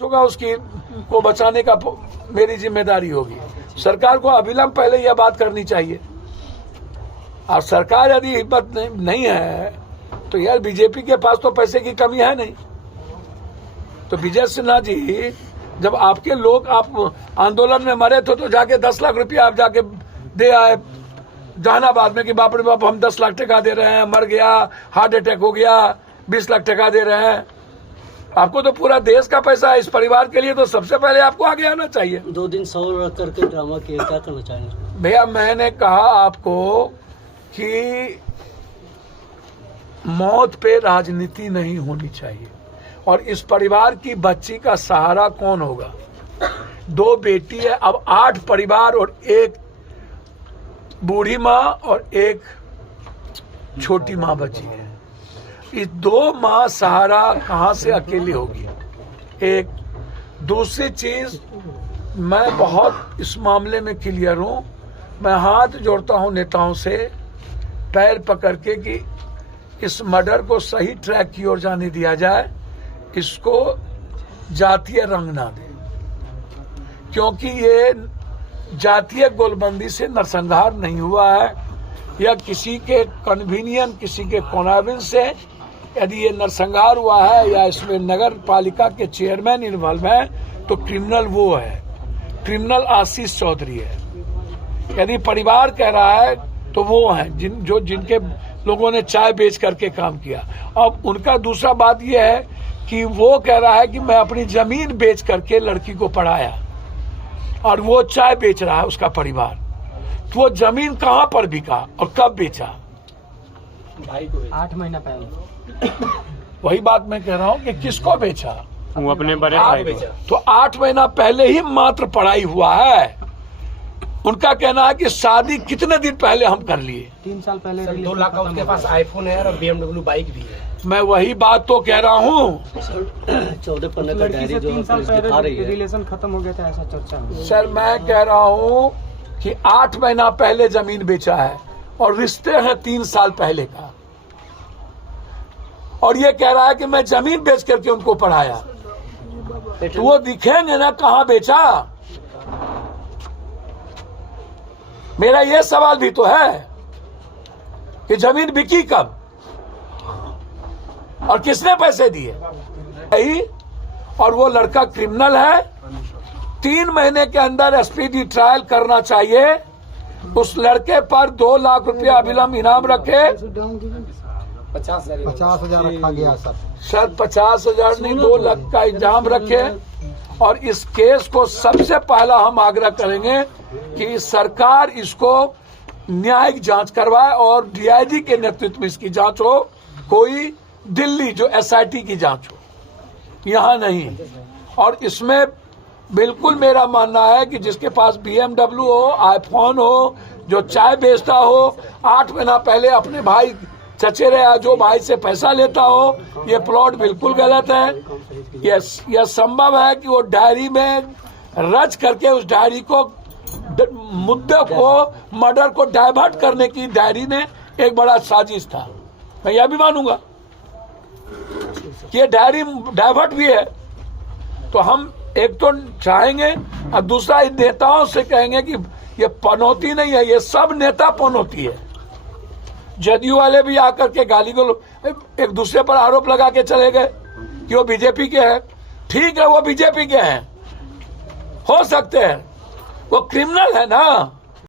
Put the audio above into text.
होगा उसकी को बचाने का मेरी जिम्मेदारी होगी। सरकार को अविलंब पहले यह बात करनी चाहिए। और सरकार यदि हिम्मत नहीं है तो यार बीजेपी के पास तो पैसे की कमी है नहीं। तो विजय सिन्हा जी, जब आपके लोग आप आंदोलन में मरे थे तो जाके 10 लाख रुपया आप जाके दे आए जहानाबाद में कि बाप रे बाप हम 10 लाख टका दे रहे हैं, मर गया, हार्ट अटैक हो गया, 20 लाख टका दे रहे हैं। आपको तो पूरा देश का पैसा है, इस परिवार के लिए तो सबसे पहले आपको आगे आना चाहिए। 2 दिन सौ रख करके ड्रामा किया, क्या करना चाहिए भैया? मैंने कहा आपको कि मौत पे राजनीति नहीं होनी चाहिए। और इस परिवार की बच्ची का सहारा कौन होगा? 2 बेटी है, अब 8 परिवार और 1 बूढ़ी माँ और 1 छोटी माँ बची है। इस 2 माँ सहारा कहाँ से अकेली होगी? एक दूसरी चीज, मैं बहुत इस मामले में क्लियर हूं। मैं हाथ जोड़ता हूं नेताओं से पैर पकड़ के कि इस मर्डर को सही ट्रैक की ओर जाने दिया जाए, इसको जातीय रंग ना दे, क्योंकि ये जातीय गोलबंदी से नरसंहार नहीं हुआ है या किसी के कन्वीनियंस, किसी के कॉन्वेंस से यदि ये नरसंहार हुआ है या इसमें नगर पालिका के चेयरमैन इन्वॉल्व है तो क्रिमिनल वो है, क्रिमिनल आशीष चौधरी है। यदि परिवार कह रहा है तो वो हैं जिनके लोगों ने चाय बेच करके काम किया। अब उनका दूसरा बात यह है कि वो कह रहा है कि मैं अपनी जमीन बेच करके लड़की को पढ़ाया और वो चाय बेच रहा है उसका परिवार। तो वो जमीन कहाँ पर बिका और कब बेचा? भाई को 8 महीना पहले। वही बात मैं कह रहा हूँ कि किसको बेचा? वो अपने बड़े भाई को। तो 8 महीना पहले ही मात्र पढ़ाई हुआ है। उनका कहना है कि शादी कितने दिन पहले हम कर लिए। 3 साल पहले 2 लाख का उसके पास आईफोन है और BMW बाइक भी है। मैं वही बात तो कह रहा हूँ। 14 पन्ने का डायरी जो 3 साल दिखा रही पहले है। रिलेशन खत्म हो गया था, ऐसा चर्चा है। सर मैं कह रहा हूँ कि 8 महीना पहले जमीन बेचा है और रिश्ते हैं 3 साल पहले का, और ये कह रहा है कि मैं जमीन बेच करके उनको पढ़ाया। तो वो दिखेंगे ना कहाँ बेचा। मेरा ये सवाल भी तो है कि जमीन बिकी कब और किसने पैसे दिए? और वो लड़का क्रिमिनल है। 3 महीने के अंदर स्पीडी ट्रायल करना चाहिए। उस लड़के पर 2 लाख रुपया अविलंब इनाम रखे। 50,000 रखा गया सर 50,000 नहीं, 2 लाख का इनाम रखे। और इस केस को सबसे पहला हम आग्रह करेंगे कि सरकार इसको न्यायिक जांच करवाए और डीआईजी के नेतृत्व में इसकी जांच हो। कोई दिल्ली जो एसआईटी की जांच हो, यहाँ नहीं। और इसमें बिल्कुल मेरा मानना है कि जिसके पास BMW हो, आईफोन हो, जो चाय बेचता हो, 8 महीना पहले अपने भाई चचेरे या जो भाई से पैसा लेता हो, ये प्लॉट बिल्कुल गलत है। यह संभव है कि वो डायरी में रच करके उस डायरी को, मुद्दे को, मर्डर को डाइवर्ट करने की डायरी में एक बड़ा साजिश था। मैं यह भी मानूंगा कि ये डायरी डाइवर्ट भी है। तो हम एक तो चाहेंगे और दूसरा इन नेताओं से कहेंगे कि ये पनौती नहीं है, ये सब नेता पनौती है। जदयू वाले भी आकर के गाली को एक दूसरे पर आरोप लगा के चले गए कि वो बीजेपी के हैं। ठीक है, वो बीजेपी के हैं, हो सकते हैं, वो क्रिमिनल है ना।